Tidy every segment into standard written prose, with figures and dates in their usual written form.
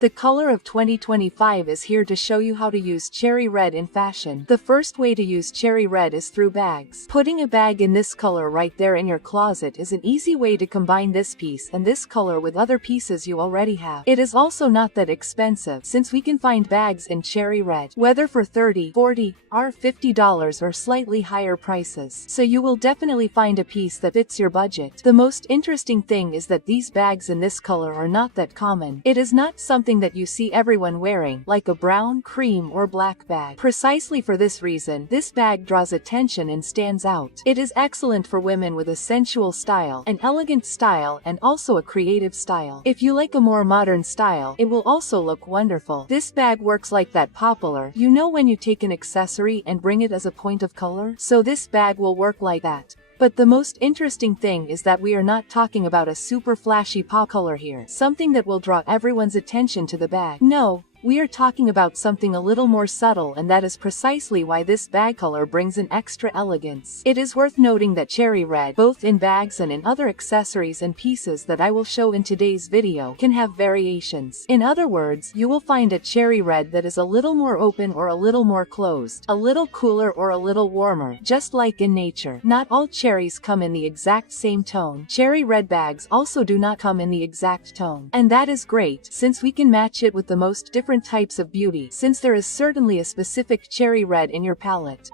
The color of 2025 is here to show you how to use cherry red in fashion. The first way to use cherry red is through bags. Putting a bag in this color right there in your closet is an easy way to combine this piece and this color with other pieces you already have. It is also not that expensive, since we can find bags in cherry red, whether for $30, $40, or $50 or slightly higher prices. So you will definitely find a piece that fits your budget. The most interesting thing is that these bags in this color are not that common. It is not something that you see everyone wearing, like a brown, cream, or black bag. Precisely for this reason, this bag draws attention and stands out. It is excellent for women with a sensual style, an elegant style, and also a creative style. If you like a more modern style, it will also look wonderful. This bag works like that popular, you know, when you take an accessory and bring it as a point of color? So this bag will work like that. But the most interesting thing is that we are not talking about a super flashy pop color here, something that will draw everyone's attention to the bag. No, we are talking about something a little more subtle, and that is precisely why this bag color brings an extra elegance. It is worth noting that cherry red, both in bags and in other accessories and pieces that I will show in today's video, can have variations. In other words, you will find a cherry red that is a little more open or a little more closed, a little cooler or a little warmer, just like in nature. Not all cherries come in the exact same tone. Cherry red bags also do not come in the exact tone. And that is great, since we can match it with the most different types of beauty, since there is certainly a specific cherry red in your palette.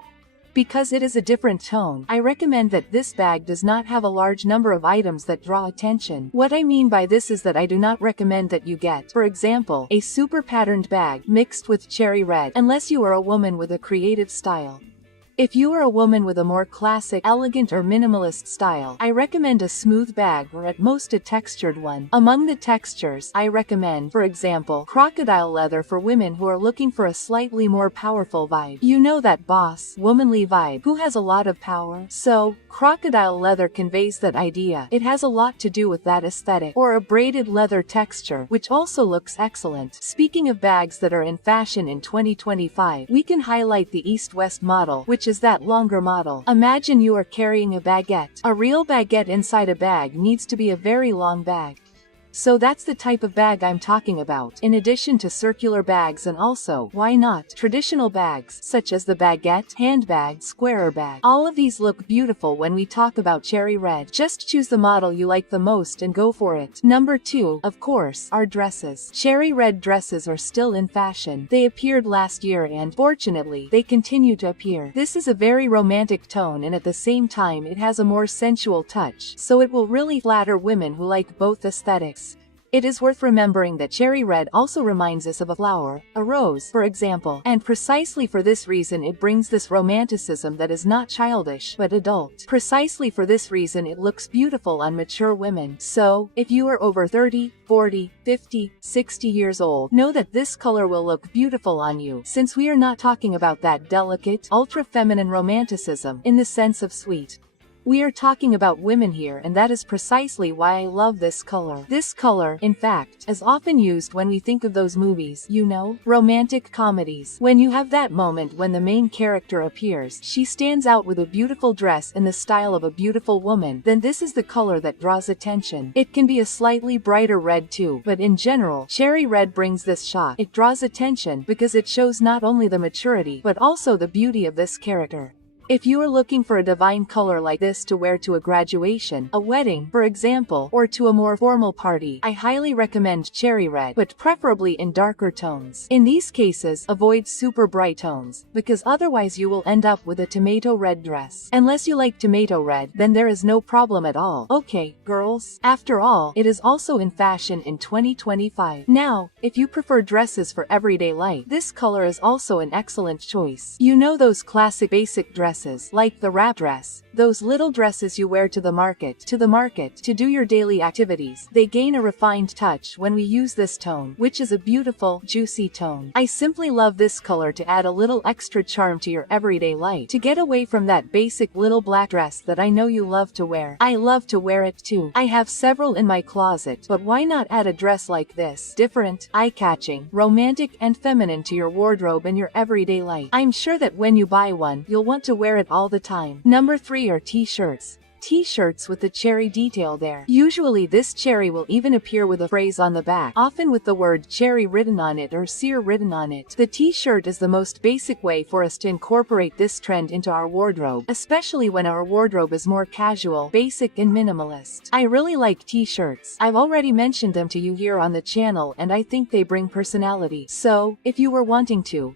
Because it is a different tone, I recommend that this bag does not have a large number of items that draw attention. What I mean by this is that I do not recommend that you get, for example, a super patterned bag mixed with cherry red, unless you are a woman with a creative style. If you are a woman with a more classic, elegant, or minimalist style, I recommend a smooth bag or at most a textured one. Among the textures, I recommend, for example, crocodile leather for women who are looking for a slightly more powerful vibe. You know, that boss, womanly vibe, who has a lot of power? So, crocodile leather conveys that idea. It has a lot to do with that aesthetic. Or a braided leather texture, which also looks excellent. Speaking of bags that are in fashion in 2025, we can highlight the East-West model, which is that longer model. Imagine you are carrying a baguette. A real baguette inside a bag needs to be a very long bag. So that's the type of bag I'm talking about, in addition to circular bags and also, why not, traditional bags, such as the baguette, handbag, squarer bag. All of these look beautiful when we talk about cherry red. Just choose the model you like the most and go for it. Number 2, of course, are dresses. Cherry red dresses are still in fashion. They appeared last year and, fortunately, they continue to appear. This is a very romantic tone, and at the same time it has a more sensual touch, so it will really flatter women who like both aesthetics. It is worth remembering that cherry red also reminds us of a flower, a rose, for example, and precisely for this reason it brings this romanticism that is not childish, but adult. Precisely for this reason it looks beautiful on mature women. So, if you are over 30, 40, 50, 60 years old, know that this color will look beautiful on you, since we are not talking about that delicate, ultra-feminine romanticism, in the sense of sweet. We are talking about women here, and that is precisely why I love this color. This color, in fact, is often used when we think of those movies, you know, romantic comedies. When you have that moment when the main character appears, she stands out with a beautiful dress in the style of a beautiful woman, then this is the color that draws attention. It can be a slightly brighter red too, but in general, cherry red brings this shot. It draws attention because it shows not only the maturity, but also the beauty of this character. If you are looking for a divine color like this to wear to a graduation, a wedding, for example, or to a more formal party, I highly recommend cherry red, but preferably in darker tones. In these cases, avoid super bright tones, because otherwise you will end up with a tomato red dress. Unless you like tomato red, then there is no problem at all. Okay, girls. After all, it is also in fashion in 2025. Now, if you prefer dresses for everyday life, this color is also an excellent choice. You know, those classic basic dresses, like the wrap dress, those little dresses you wear to the market to do your daily activities. They gain a refined touch when we use this tone, which is a beautiful, juicy tone. I simply love this color to add a little extra charm to your everyday life, to get away from that basic little black dress that I know you love to wear. I love to wear it too. I have several in my closet, but why not add a dress like this, different, eye-catching, romantic, and feminine to your wardrobe in your everyday life? I'm sure that when you buy one, you'll want to wear it all the time. Number 3 are T-shirts. T-shirts with the cherry detail there. Usually this cherry will even appear with a phrase on the back, often with the word cherry written on it or sear written on it. The T-shirt is the most basic way for us to incorporate this trend into our wardrobe, especially when our wardrobe is more casual, basic and minimalist. I really like T-shirts. I've already mentioned them to you here on the channel and I think they bring personality. So, if you were wanting to,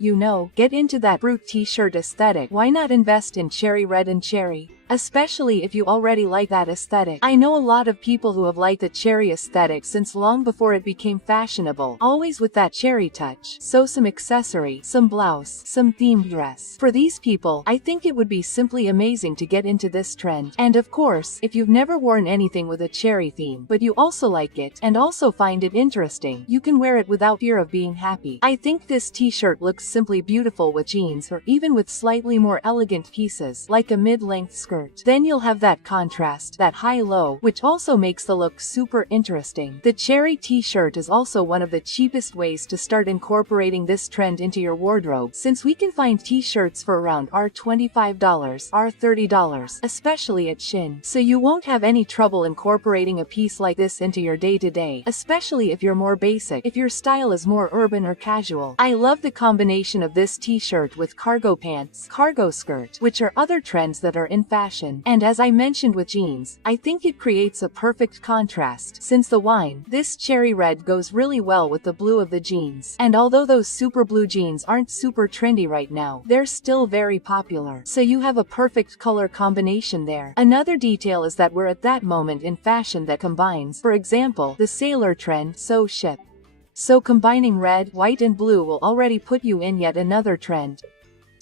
get into that brute T-shirt aesthetic, why not invest in cherry red and cherry? Especially if you already like that aesthetic. I know a lot of people who have liked the cherry aesthetic since long before it became fashionable, always with that cherry touch. So some accessory, some blouse, some themed dress. For these people, I think it would be simply amazing to get into this trend. And of course, if you've never worn anything with a cherry theme, but you also like it, and also find it interesting, you can wear it without fear of being happy. I think this t-shirt looks simply beautiful with jeans or even with slightly more elegant pieces, like a mid-length skirt. Then you'll have that contrast, that high-low, which also makes the look super interesting. The cherry t-shirt is also one of the cheapest ways to start incorporating this trend into your wardrobe, since we can find t-shirts for around $25, $30, especially at Shein. So you won't have any trouble incorporating a piece like this into your day-to-day, especially if you're more basic, if your style is more urban or casual. I love the combination of this t-shirt with cargo pants, cargo skirt, which are other trends that are in fashion. And as I mentioned with jeans, I think it creates a perfect contrast, since this cherry red goes really well with the blue of the jeans. And although those super blue jeans aren't super trendy right now, they're still very popular. So you have a perfect color combination there. Another detail is that we're at that moment in fashion that combines, for example, the sailor trend, so ship. So combining red, white and blue will already put you in yet another trend.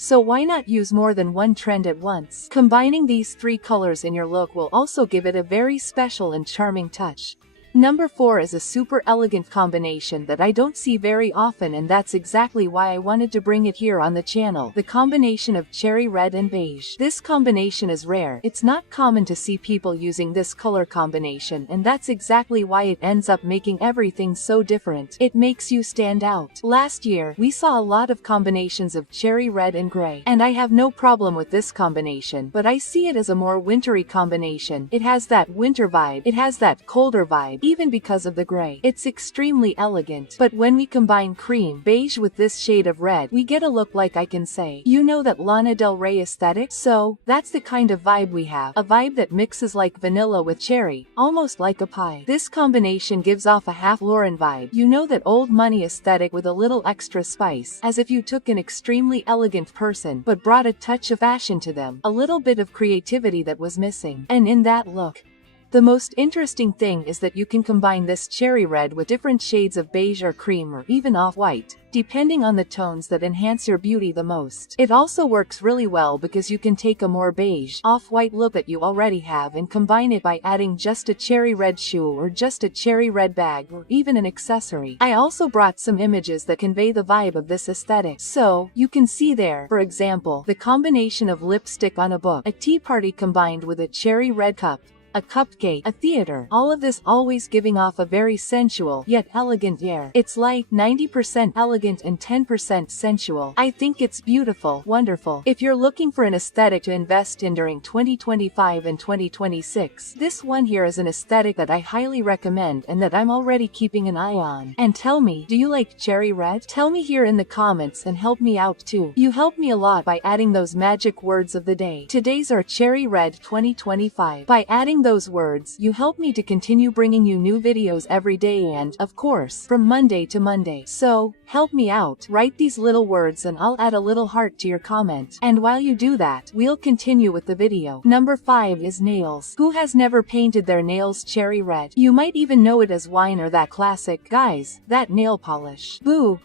So why not use more than one trend at once? Combining these three colors in your look will also give it a very special and charming touch. Number 4 is a super elegant combination that I don't see very often, and that's exactly why I wanted to bring it here on the channel. The combination of cherry red and beige. This combination is rare. It's not common to see people using this color combination, and that's exactly why it ends up making everything so different. It makes you stand out. Last year, we saw a lot of combinations of cherry red and gray, and I have no problem with this combination, but I see it as a more wintry combination. It has that winter vibe. It has that colder vibe. Even because of the gray. It's extremely elegant. But when we combine cream beige with this shade of red, we get a look like, I can say, that Lana Del Rey aesthetic? So, that's the kind of vibe we have. A vibe that mixes like vanilla with cherry, almost like a pie. This combination gives off a half Lauren vibe. That old money aesthetic with a little extra spice, as if you took an extremely elegant person, but brought a touch of fashion to them, a little bit of creativity that was missing. And in that look, the most interesting thing is that you can combine this cherry red with different shades of beige or cream or even off-white, depending on the tones that enhance your beauty the most. It also works really well because you can take a more beige, off-white look that you already have and combine it by adding just a cherry red shoe or just a cherry red bag or even an accessory. I also brought some images that convey the vibe of this aesthetic. So, you can see there, for example, the combination of lipstick on a book, a tea party combined with a cherry red cup, a cupcake, a theater, all of this always giving off a very sensual, yet elegant air. It's like 90% elegant and 10% sensual. I think it's beautiful, wonderful. If you're looking for an aesthetic to invest in during 2025 and 2026, this one here is an aesthetic that I highly recommend and that I'm already keeping an eye on. And tell me, do you like cherry red? Tell me here in the comments and help me out too. You help me a lot by adding those magic words of the day. Today's are cherry red 2025. By adding those words, you help me to continue bringing you new videos every day and, of course, from Monday to Monday. So, help me out. Write these little words and I'll add a little heart to your comment. And while you do that, we'll continue with the video. Number 5 is nails. Who has never painted their nails cherry red? You might even know it as wine or that classic, guys, that nail polish. Boo!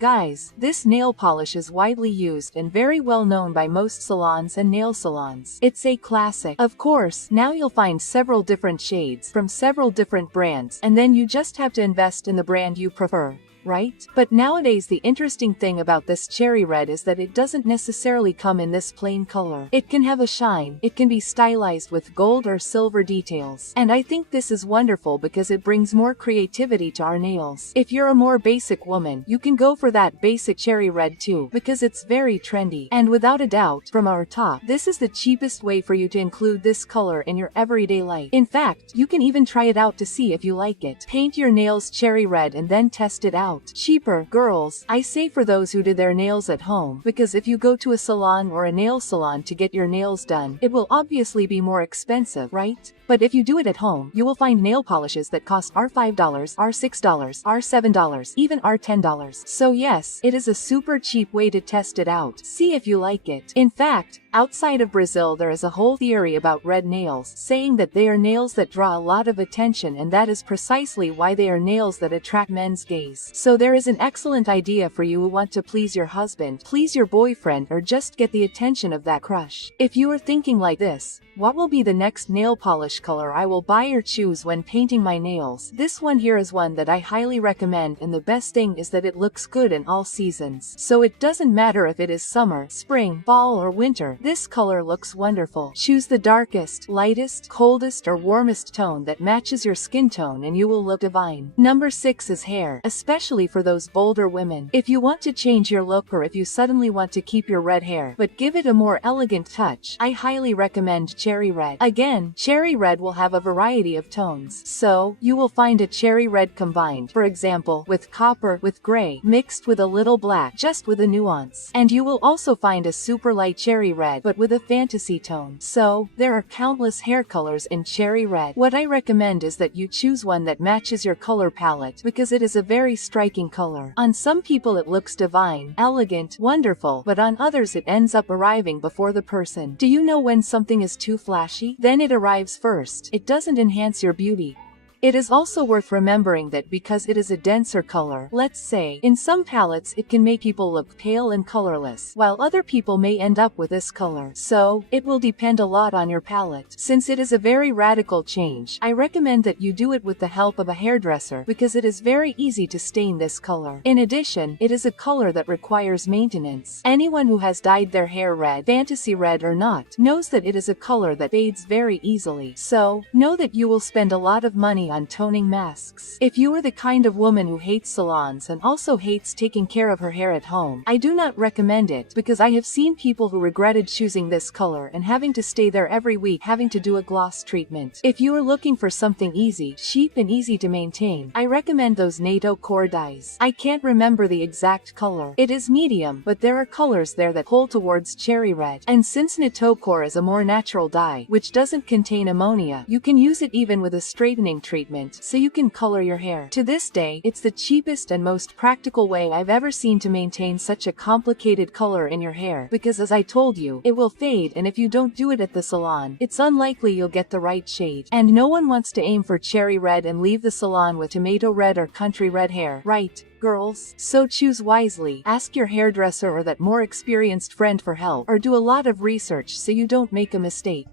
Guys, this nail polish is widely used and very well known by most salons and nail salons. It's a classic. Of course, now you'll find several different shades from several different brands, and then you just have to invest in the brand you prefer. right? But nowadays the interesting thing about this cherry red is that it doesn't necessarily come in this plain color. It can have a shine, it can be stylized with gold or silver details. And I think this is wonderful because it brings more creativity to our nails. If you're a more basic woman, you can go for that basic cherry red too, because it's very trendy. And without a doubt, from our top, this is the cheapest way for you to include this color in your everyday life. In fact, you can even try it out to see if you like it. Paint your nails cherry red and then test it out. Cheaper, girls, I say for those who did their nails at home, because if you go to a salon or a nail salon to get your nails done, it will obviously be more expensive, right? But if you do it at home, you will find nail polishes that cost $5, $6, $7, even $10. So yes, it is a super cheap way to test it out. See if you like it. In fact, outside of Brazil there is a whole theory about red nails, saying that they are nails that draw a lot of attention, and that is precisely why they are nails that attract men's gaze. So there is an excellent idea for you who want to please your husband, please your boyfriend, or just get the attention of that crush. If you are thinking like this, what will be the next nail polish color I will buy or choose when painting my nails? This one here is one that I highly recommend, and the best thing is that it looks good in all seasons. So it doesn't matter if it is summer, spring, fall, or winter. This color looks wonderful. Choose the darkest, lightest, coldest, or warmest tone that matches your skin tone and you will look divine. Number 6 is hair, especially for those bolder women. If you want to change your look, or if you suddenly want to keep your red hair but give it a more elegant touch, I highly recommend cherry red. Again, cherry red will have a variety of tones. So, you will find a cherry red combined, for example, with copper, with gray, mixed with a little black, just with a nuance. And you will also find a super light cherry red, but with a fantasy tone. So, there are countless hair colors in cherry red. What I recommend is that you choose one that matches your color palette, because it is a very striking color. On some people it looks divine, elegant, wonderful, but on others it ends up arriving before the person. Do you know when something is too flashy? Then it arrives first. It doesn't enhance your beauty. It is also worth remembering that because it is a denser color, let's say, in some palettes it can make people look pale and colorless, while other people may end up with this color. So, it will depend a lot on your palette. Since it is a very radical change, I recommend that you do it with the help of a hairdresser, because it is very easy to stain this color. In addition, it is a color that requires maintenance. Anyone who has dyed their hair red, fantasy red or not, knows that it is a color that fades very easily. So, know that you will spend a lot of money on toning masks. If you are the kind of woman who hates salons and also hates taking care of her hair at home, I do not recommend it, because I have seen people who regretted choosing this color and having to stay there every week having to do a gloss treatment. If you are looking for something easy, cheap and easy to maintain, I recommend those NATO core dyes. I can't remember the exact color. It is medium, but there are colors there that pull towards cherry red. And since NATO core is a more natural dye, which doesn't contain ammonia, you can use it even with a straightening treatment, so you can color your hair. To this day, it's the cheapest and most practical way I've ever seen to maintain such a complicated color in your hair, because as I told you, it will fade, and if you don't do it at the salon, it's unlikely you'll get the right shade. And no one wants to aim for cherry red and leave the salon with tomato red or country red hair, right, girls? So choose wisely, ask your hairdresser or that more experienced friend for help, or do a lot of research so you don't make a mistake.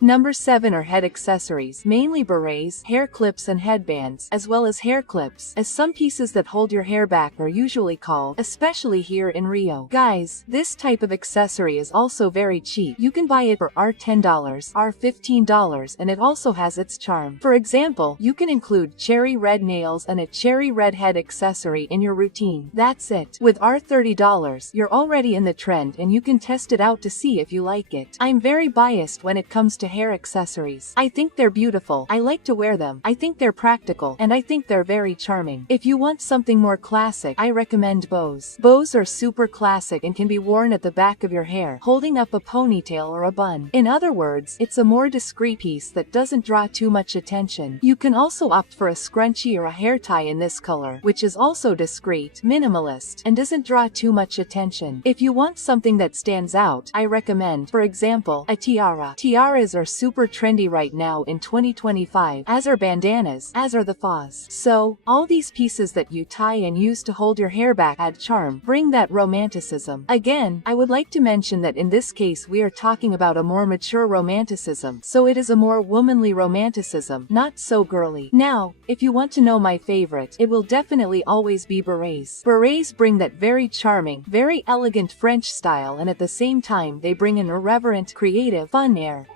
Number 7 are head accessories, mainly berets, hair clips and headbands, as well as hair clips, as some pieces that hold your hair back are usually called, especially here in Rio. Guys, this type of accessory is also very cheap. You can buy it for $10, $15, and it also has its charm. For example, you can include cherry red nails and a cherry red head accessory in your routine. That's it. With $30, you're already in the trend, and you can test it out to see if you like it. I'm very biased when it comes to hair accessories. I think they're beautiful, I like to wear them, I think they're practical, and I think they're very charming. If you want something more classic, I recommend bows. Bows are super classic and can be worn at the back of your hair, holding up a ponytail or a bun. In other words, it's a more discreet piece that doesn't draw too much attention. You can also opt for a scrunchie or a hair tie in this color, which is also discreet, minimalist, and doesn't draw too much attention. If you want something that stands out, I recommend, for example, a tiara. Tiaras are are super trendy right now in 2025, as are bandanas, as are the fas. So, all these pieces that you tie and use to hold your hair back add charm, bring that romanticism. Again, I would like to mention that in this case we are talking about a more mature romanticism, so it is a more womanly romanticism, not so girly. Now, if you want to know my favorite, it will definitely always be berets. Berets bring that very charming, very elegant French style, and at the same time they bring an irreverent, creative, fun air.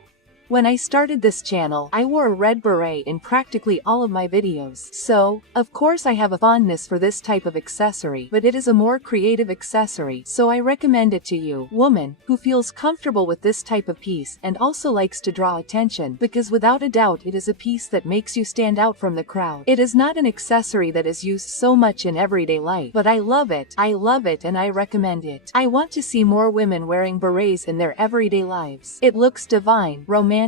When I started this channel, I wore a red beret in practically all of my videos. So, of course I have a fondness for this type of accessory, but it is a more creative accessory, so I recommend it to you, woman, who feels comfortable with this type of piece and also likes to draw attention, because without a doubt it is a piece that makes you stand out from the crowd. It is not an accessory that is used so much in everyday life, but I love it, and I recommend it. I want to see more women wearing berets in their everyday lives. It looks divine, romantic,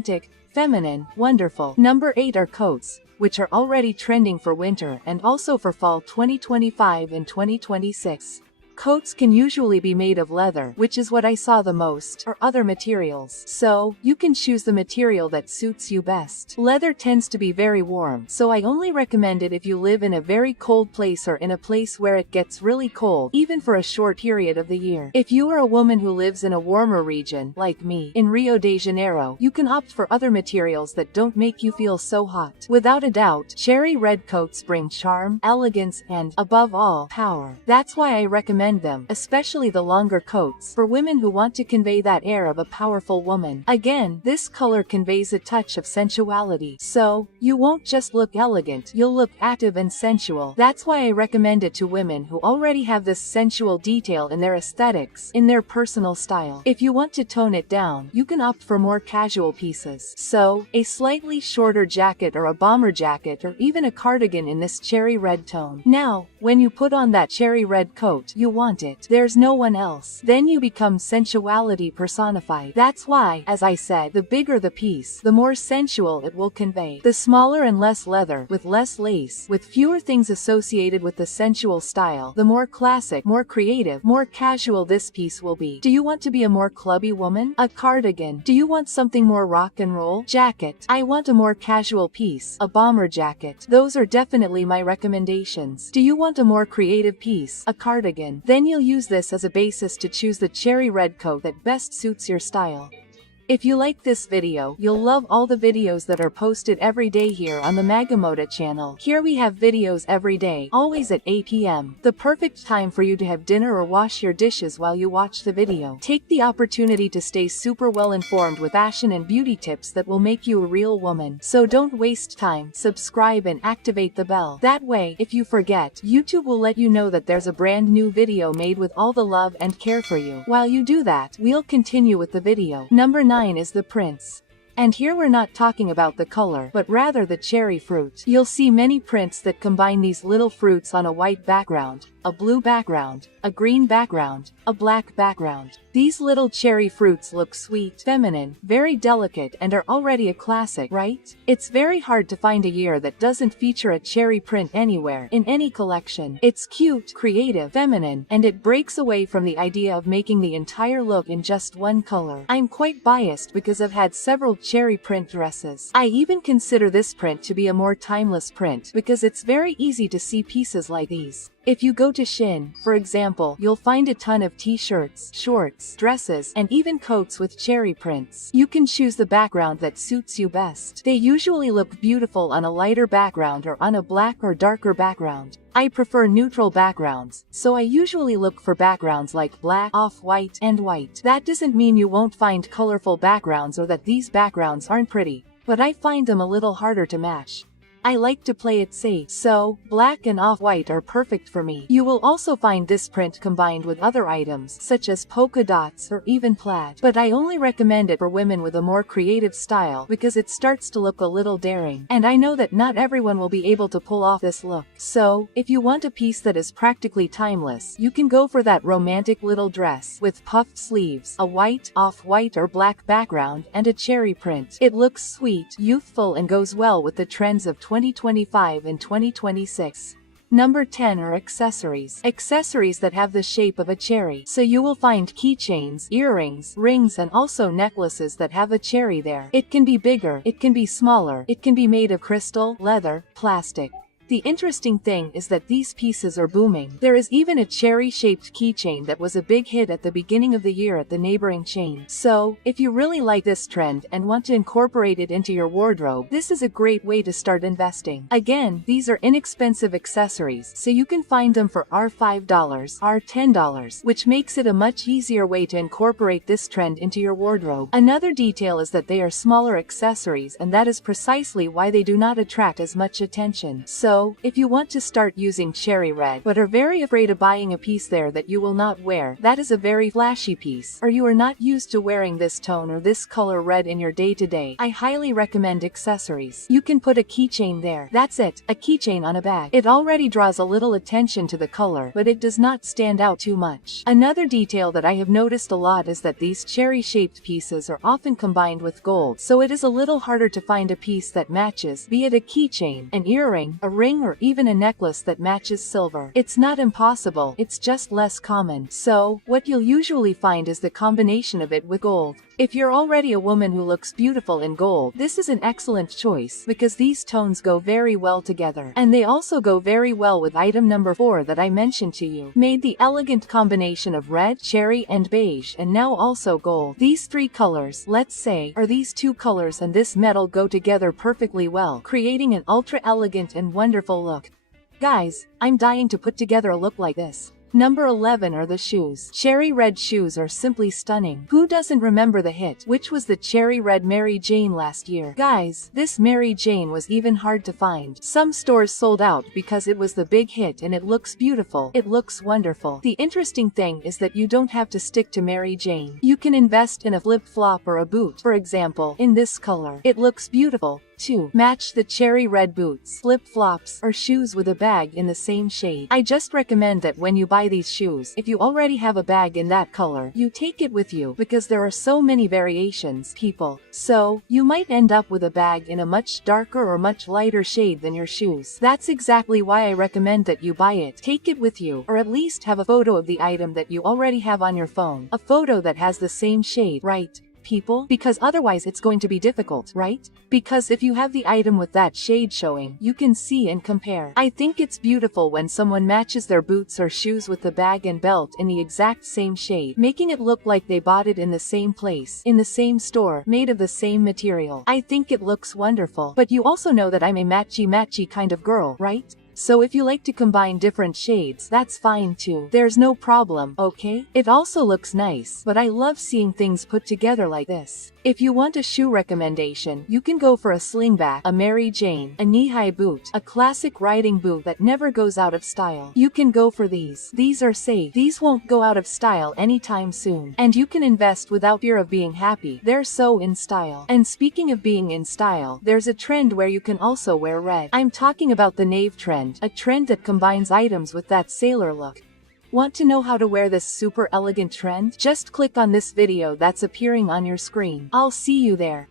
feminine, wonderful. Number 8 are coats, which are already trending for winter and also for fall 2025 and 2026. Coats can usually be made of leather, which is what I saw the most, or other materials. So, you can choose the material that suits you best. Leather tends to be very warm, so I only recommend it if you live in a very cold place or in a place where it gets really cold, even for a short period of the year. If you are a woman who lives in a warmer region, like me, in Rio de Janeiro, you can opt for other materials that don't make you feel so hot. Without a doubt, cherry red coats bring charm, elegance, and, above all, power. That's why I recommend them, especially the longer coats, for women who want to convey that air of a powerful woman. Again, this color conveys a touch of sensuality, so, you won't just look elegant, you'll look active and sensual. That's why I recommend it to women who already have this sensual detail in their aesthetics, in their personal style. If you want to tone it down, you can opt for more casual pieces. So, a slightly shorter jacket or a bomber jacket or even a cardigan in this cherry red tone. Now, when you put on that cherry red coat, you want it. There's no one else. Then you become sensuality personified. That's why, as I said, the bigger the piece, the more sensual it will convey. The smaller and less leather, with less lace, with fewer things associated with the sensual style, the more classic, more creative, more casual this piece will be. Do you want to be a more clubby woman? A cardigan. Do you want something more rock and roll? Jacket. I want a more casual piece, a bomber jacket. Those are definitely my recommendations. Do you want a more creative piece? A cardigan. Then you'll use this as a basis to choose the cherry red coat that best suits your style. If you like this video, you'll love all the videos that are posted every day here on the Magamoda channel. Here we have videos every day, always at 8 p.m. The perfect time for you to have dinner or wash your dishes while you watch the video. Take the opportunity to stay super well informed with fashion and beauty tips that will make you a real woman. So don't waste time, subscribe and activate the bell. That way, if you forget, YouTube will let you know that there's a brand new video made with all the love and care for you. While you do that, we'll continue with the video. Number 9 is the prints. And here we're not talking about the color, but rather the cherry fruit. You'll see many prints that combine these little fruits on a white background, a blue background, a green background, a black background. These little cherry fruits look sweet, feminine, very delicate, and are already a classic, right? It's very hard to find a year that doesn't feature a cherry print anywhere, in any collection. It's cute, creative, feminine, and it breaks away from the idea of making the entire look in just one color. I'm quite biased because I've had several cherry print dresses. I even consider this print to be a more timeless print, because it's very easy to see pieces like these. If you go to Shein, for example, you'll find a ton of t-shirts, shorts, dresses, and even coats with cherry prints. You can choose the background that suits you best. They usually look beautiful on a lighter background or on a black or darker background. I prefer neutral backgrounds, so I usually look for backgrounds like black, off-white, and white. That doesn't mean you won't find colorful backgrounds or that these backgrounds aren't pretty, but I find them a little harder to match. I like to play it safe, so black and off-white are perfect for me. You will also find this print combined with other items, such as polka dots or even plaid, but I only recommend it for women with a more creative style because it starts to look a little daring, and I know that not everyone will be able to pull off this look. So, if you want a piece that is practically timeless, you can go for that romantic little dress with puffed sleeves, a white, off-white or black background, and a cherry print. It looks sweet, youthful, and goes well with the trends of 2025 and 2026. Number 10 are accessories. Accessories that have the shape of a cherry. So you will find keychains, earrings, rings, and also necklaces that have a cherry there. It can be bigger, it can be smaller, it can be made of crystal, leather, plastic. The interesting thing is that these pieces are booming. There is even a cherry-shaped keychain that was a big hit at the beginning of the year at the neighboring chain. So, if you really like this trend and want to incorporate it into your wardrobe, this is a great way to start investing. Again, these are inexpensive accessories, so you can find them for $5, $10, which makes it a much easier way to incorporate this trend into your wardrobe. Another detail is that they are smaller accessories, and that is precisely why they do not attract as much attention. So, if you want to start using cherry red but are very afraid of buying a piece there that you will not wear, that is a very flashy piece, or you are not used to wearing this tone or this color red in your day-to-day, I highly recommend accessories. You can put a keychain there. That's it, a keychain on a bag. It already draws a little attention to the color, but it does not stand out too much. Another detail that I have noticed a lot is that these cherry-shaped pieces are often combined with gold, so it is a little harder to find a piece that matches, be it a keychain, an earring, a ring, or even a necklace that matches silver. It's not impossible, it's just less common. So, what you'll usually find is the combination of it with gold. If you're already a woman who looks beautiful in gold, this is an excellent choice, because these tones go very well together. And they also go very well with item number 4 that I mentioned to you. Made the elegant combination of red, cherry, and beige, and now also gold. These 3 colors, let's say, or these 2 colors and this metal go together perfectly well, creating an ultra elegant and wonderful look. Guys, I'm dying to put together a look like this. Number 11 are the shoes. Cherry red shoes are simply stunning. Who doesn't remember the hit, which was the cherry red Mary Jane last year? Guys, this Mary Jane was even hard to find. Some stores sold out because it was the big hit and it looks beautiful. It looks wonderful. The interesting thing is that you don't have to stick to Mary Jane. You can invest in a flip-flop or a boot, for example, in this color. It looks beautiful. 2. Match the cherry red boots, flip-flops, or shoes with a bag in the same shade. I just recommend that when you buy these shoes, if you already have a bag in that color, you take it with you, because there are so many variations, people. So, you might end up with a bag in a much darker or much lighter shade than your shoes. That's exactly why I recommend that you buy it. Take it with you, or at least have a photo of the item that you already have on your phone. A photo that has the same shade, right? People, because otherwise it's going to be difficult, right? Because if you have the item with that shade showing, you can see and compare. I think it's beautiful when someone matches their boots or shoes with the bag and belt in the exact same shade, making it look like they bought it in the same place, in the same store, made of the same material. I think it looks wonderful. But you also know that I'm a matchy kind of girl, right? So if you like to combine different shades, that's fine too. There's no problem, okay? It also looks nice, but I love seeing things put together like this. If you want a shoe recommendation, you can go for a slingback, a Mary Jane, a knee-high boot, a classic riding boot that never goes out of style. You can go for these. These are safe. These won't go out of style anytime soon. And you can invest without fear of being happy. They're so in style. And speaking of being in style, there's a trend where you can also wear red. I'm talking about the nave trend, a trend that combines items with that sailor look. Want to know how to wear this super elegant trend? Just click on this video that's appearing on your screen. I'll see you there.